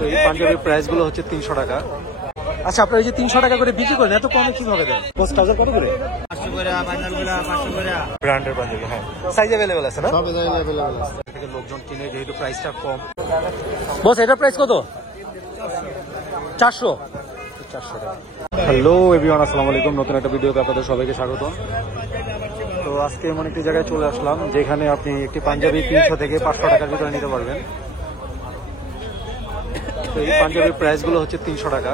তো এই পাঞ্জাবির প্রাইস গুলো হচ্ছে 300 টাকা। আচ্ছা, আপনারা এই যে 300 টাকা করে বিক্রি করেন, এত কমে কিভাবে দেন? পোস্ট ট্রাউজার কত করে? 500 করে, পাঞ্জাবিগুলো 500 করে। ব্র্যান্ডের পাঞ্জাবি, হ্যাঁ। সাইজ अवेलेबल আছে না? সব अवेलेबल আছে। থেকে লোকজন কিনে, যেহেতু প্রাইসটা কম। বস, এটার প্রাইস কত? 400 টাকা। হ্যালো এভরিওয়ান, আসসালামু আলাইকুম। নতুন একটা ভিডিওতে আপনাদের সবাইকে স্বাগত। তো আজকে এমন একটি জায়গায় চলে আসলাম যেখানে আপনি একটি পাঞ্জাবি 300 থেকে 500 টাকার ভিতরে নিতে পারবেন। তো এই পাঞ্জাবির প্রাইস গুলো হচ্ছে 300 টাকা।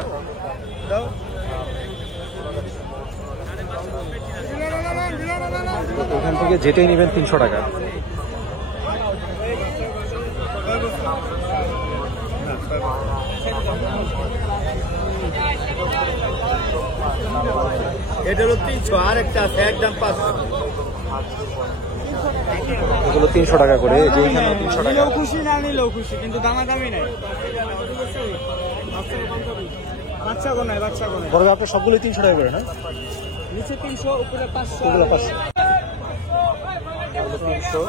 এখান থেকে যেটাই নেবেন 300 টাকা। এটা হলো 300, আর একটা আছে একদম 500। এগুলো 300 টাকা করে, যে এখানে 300 টাকা। খুশি না নিলেও খুশি, কিন্তু দামাদামি নাই। বাচ্চা কোন নাই, বাচ্চা কোন নাই। বড় আপনি সবগুলো 300 টাকা করে, না? নিচে 300, উপরে 500। এগুলো 500, এগুলো 300,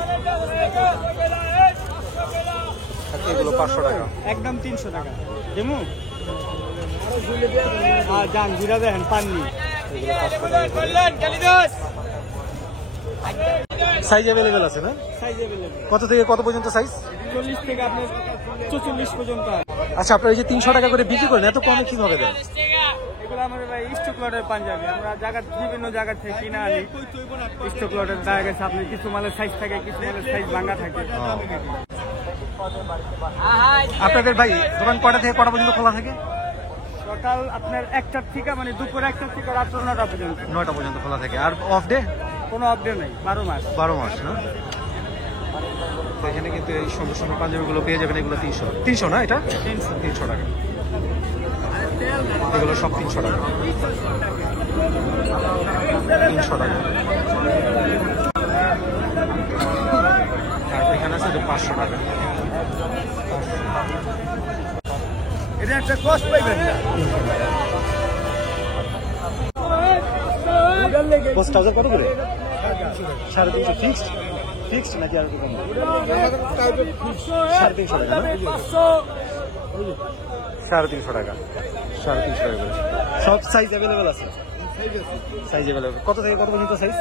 এগুলো 500 টাকা। একদম 300 টাকা দেমু। আর জান ঘুরা দেখেন পাননি। সাইজ अवेलेबल আছে না? Size available. কত থেকে কত পর্যন্ত সাইজ? 40 থেকে আপনি 44 পর্যন্ত। আচ্ছা, আপনারা এই যে 300 টাকা করে বিক্রি করেন, এত কমে কিভাবে দেন? এগুলো আমাদের ভাই স্টক লটের পাঞ্জাবি, আমরা বিভিন্ন জায়গা থেকে কিনে আনি। স্টক লটের দেখা গেছে আপনি কিছু মালের সাইজ থাকে, কিছু মালের সাইজ ভাঙা থাকে। আপনাদের ভাই দোকান কটা থেকে কটা পর্যন্ত খোলা থাকে? সকাল আপনার 1টা থেকে, মানে দুপুর 1টা থেকে রাত 9টা পর্যন্ত। 9টা পর্যন্ত খোলা থাকে। আর অফ ডে? কোনো আপডেট নেই, 12 মাস। 12 মাস না? তো এখানে কিন্তু এই সুন্দর সুন্দর পাঞ্জাবিগুলো পেয়ে যাবেন। এগুলো 300 না? এটা 300 টাকা। এগুলো সব 300 টাকা। 300 টাকা। আর এখানে আছে যে 500 টাকা। এটা একটা কষ্ট পাইবেন না। পোস্ট ট্রাউজার কত করে? 350 ফিক্সড নাকি আর কম? 350 টাকা না? 350 টাকা। 350 টাকা করে। সব সাইজ अवेलेबल আছে? Size available. কত থেকে কত পর্যন্ত সাইজ?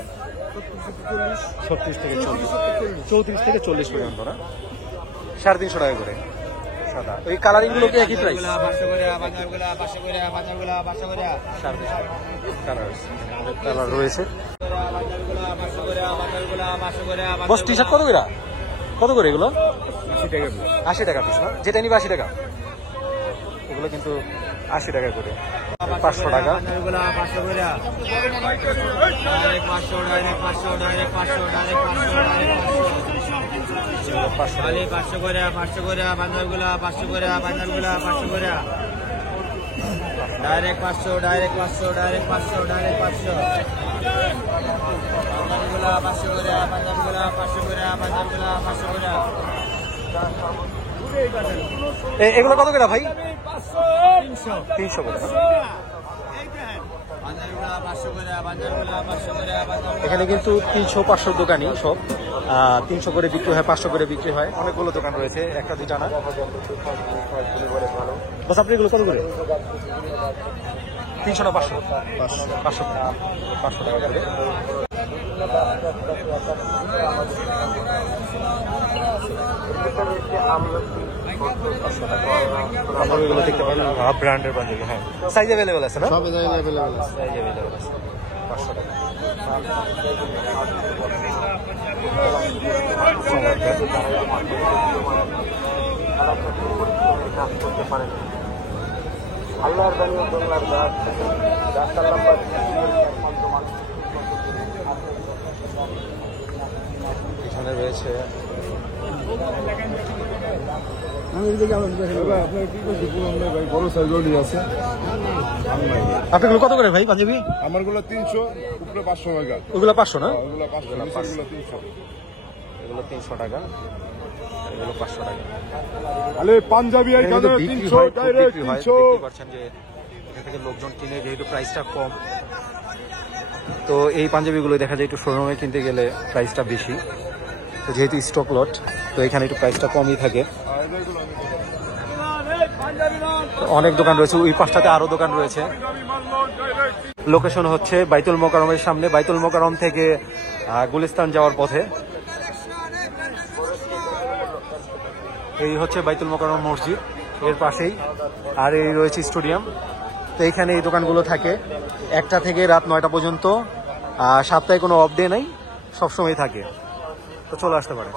36 থেকে 40, 34 থেকে 40 পর্যন্ত না? 350 টাকা করে। সাদা ওই কালারিং গুলো কি একই প্রাইস? 500 করে, পাঞ্জাবিগুলো 500 করে, পাঞ্জাবিগুলো 500 করে। 350 কালার রয়েছে। পাঞ্জাবিগুলো 500 করে, পাঞ্জাবিগুলো 500 করে। বস, টি-শার্ট কত করে? কত করে এগুলো? 80 টাকা। 80 টাকা পিস না? যেটা নিবে 80 টাকা। এগুলো কিন্তু 80 টাকা করে। 500 টাকা। পাঞ্জাবিগুলো 500 করে। Direct 500, direct 500, direct 500, direct 500, direct 500। 500 করে, 500 করে, পাঞ্জাবিগুলো 500 করে, পাঞ্জাবিগুলো 500 করে। Direct 500, direct 500, direct 500, direct 500। পাঞ্জাবিগুলো 500 করে, পাঞ্জাবিগুলো 500 করে, পাঞ্জাবিগুলো 500 করে। এগুলো কত করে ভাই? 300 করে না? পাঞ্জাবিগুলো 500 করে, পাঞ্জাবিগুলো 500 করে, পাঞ্জাবিগুলো। এখানে কিন্তু 300-500 দোকানই সব। 300 করে বিক্রি হয়, 500 করে বিক্রি হয়। অনেকগুলো দোকান রয়েছে, একটা দুইটা না। বস, আপনি এগুলো কত করে? 300 না 500? 500 টাকা করে। পাঞ্জাবিগুলো দেখতে পারেন, ব্র্যান্ডের পাঞ্জাবি। হ্যাঁ, সাইজ अवेलेबल আছে না? সব अवेलेबल আছে। সাইজ अवेलेबल আছে। 500 টাকা। আল্লাহর বাণী ও বাংলার গাছ এখানে রয়েছে। আপনার কত করে ভাই পাঞ্জাবি? আমার গুলো 300, উপরে 500 টাকা। ওগুলো 500 না? ওগুলো 500, এগুলো 300। এগুলো 300 টাকা, এগুলো 500 টাকা। আরে পাঞ্জাবি এখানে 300, ডাইরেক্ট 300। দেখতে পাচ্ছেন যে এখান থেকে লোকজন কিনে, যেহেতু প্রাইসটা কম। তো এই পাঞ্জাবিগুলো দেখা যায় একটু শোরুমে কিনতে গেলে প্রাইসটা বেশি। তো যেহেতু স্টক লট, তো এখানে একটু প্রাইসটা কমই থাকে। অনেক দোকান রয়েছে, ওই পাশটাতে আরো দোকান রয়েছে। লোকেশন হচ্ছে বাইতুল মোকাররমের সামনে, বাইতুল মোকাররম থেকে গুলিস্তান যাওয়ার পথে। এই হচ্ছে বাইতুল মোকাররম মসজিদ, এর পাশেই। আর এই রয়েছে স্টেডিয়াম। তো এইখানে এই দোকানগুলো থাকে 1টা থেকে রাত 9টা পর্যন্ত। সপ্তাহে কোনো অফ ডে নাই, সবসময় থাকে, তো চলে আসতে পারে।